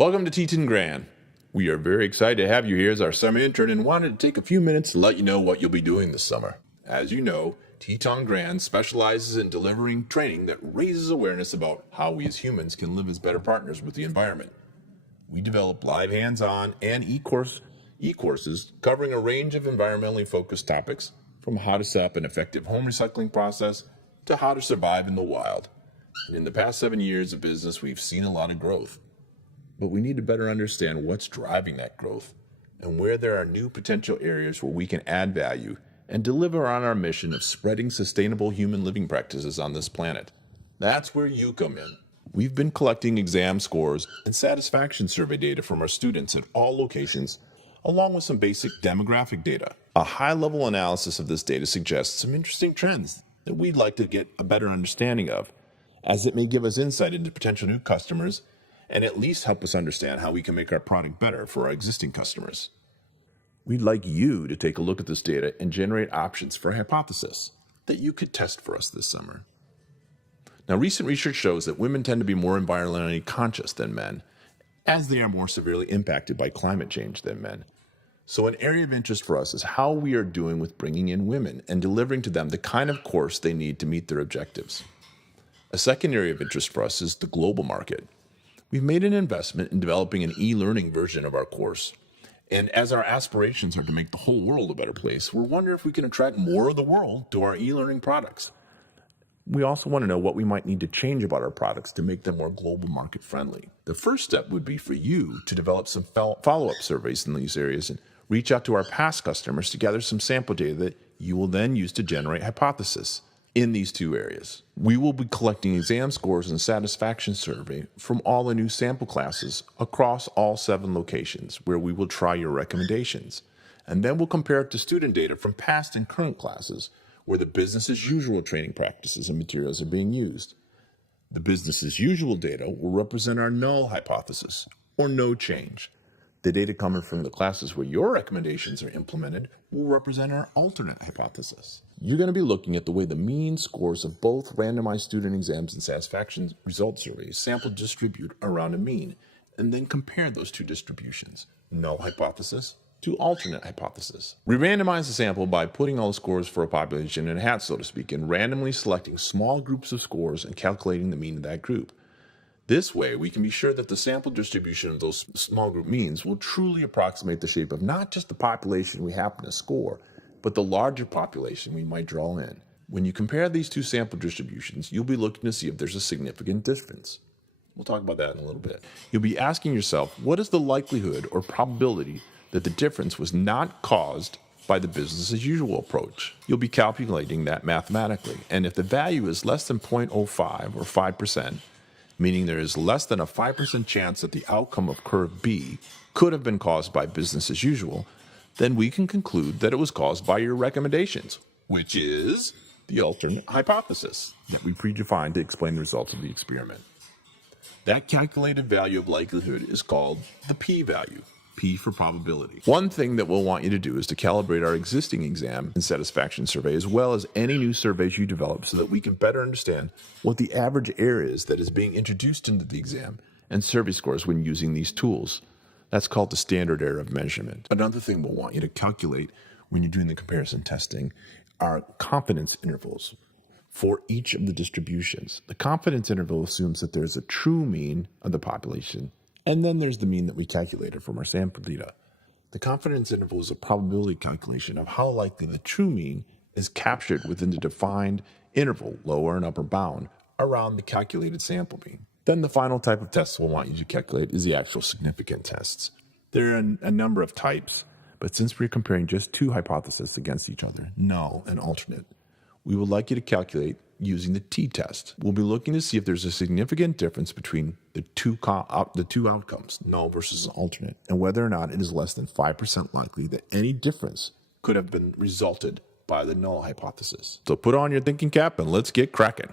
Welcome to Teton Grand. We are very excited to have you here as our summer intern and wanted to take a few minutes to let you know what you'll be doing this summer. As you know, Teton Grand specializes in delivering training that raises awareness about how we as humans can live as better partners with the environment. We develop live hands-on and e-courses covering a range of environmentally focused topics, from how to set up an effective home recycling process to how to survive in the wild. And in the past 7 years of business, we've seen a lot of growth. But we need to better understand what's driving that growth and where there are new potential areas where we can add value and deliver on our mission of spreading sustainable human living practices on this planet. That's where you come in. We've been collecting exam scores and satisfaction survey data from our students at all locations, along with some basic demographic data. A high-level analysis of this data suggests some interesting trends that we'd like to get a better understanding of, as it may give us insight into potential new customers and at least help us understand how we can make our product better for our existing customers. We'd like you to take a look at this data and generate options for a hypothesis that you could test for us this summer. Now, recent research shows that women tend to be more environmentally conscious than men, as they are more severely impacted by climate change than men. So an area of interest for us is how we are doing with bringing in women and delivering to them the kind of course they need to meet their objectives. A second area of interest for us is the global market. We've made an investment in developing an e-learning version of our course. And as our aspirations are to make the whole world a better place, we're wondering if we can attract more of the world to our e-learning products. We also want to know what we might need to change about our products to make them more global market friendly. The first step would be for you to develop some follow-up surveys in these areas and reach out to our past customers to gather some sample data that you will then use to generate hypotheses in these two areas. We will be collecting exam scores and satisfaction survey from all the new sample classes across all 7 locations where we will try your recommendations. And then we'll compare it to student data from past and current classes where the business as usual training practices and materials are being used. The business as usual data will represent our null hypothesis, or no change. The data coming from the classes where your recommendations are implemented will represent our alternate hypothesis. You're going to be looking at the way the mean scores of both randomized student exams and satisfaction result surveys sample distribute around a mean, and then compare those two distributions, null hypothesis to alternate hypothesis. We randomize the sample by putting all the scores for a population in a hat, so to speak, and randomly selecting small groups of scores and calculating the mean of that group. This way, we can be sure that the sample distribution of those small group means will truly approximate the shape of not just the population we happen to score, but the larger population we might draw in. When you compare these two sample distributions, you'll be looking to see if there's a significant difference. We'll talk about that in a little bit. You'll be asking yourself, what is the likelihood or probability that the difference was not caused by the business as usual approach? You'll be calculating that mathematically, and if the value is less than 0.05 or 5%, meaning there is less than a 5% chance that the outcome of curve B could have been caused by business as usual, then we can conclude that it was caused by your recommendations, which is the alternate hypothesis that we predefined to explain the results of the experiment. That calculated value of likelihood is called the p-value. P for probability. One thing that we'll want you to do is to calibrate our existing exam and satisfaction survey as well as any new surveys you develop so that we can better understand what the average error is that is being introduced into the exam and survey scores when using these tools. That's called the standard error of measurement. Another thing we'll want you to calculate when you're doing the comparison testing are confidence intervals for each of the distributions. The confidence interval assumes that there's a true mean of the population, and then there's the mean that we calculated from our sample data. The confidence interval is a probability calculation of how likely the true mean is captured within the defined interval, lower and upper bound, around the calculated sample mean. Then the final type of test we'll want you to calculate is the actual significant tests. There are a number of types, but since we're comparing just two hypotheses against each other, null and alternate, we would like you to calculate using the t-test. We'll be looking to see if there's a significant difference between the two outcomes, null versus alternate, and whether or not it is less than 5% likely that any difference could have been resulted by the null hypothesis. So put on your thinking cap and let's get cracking.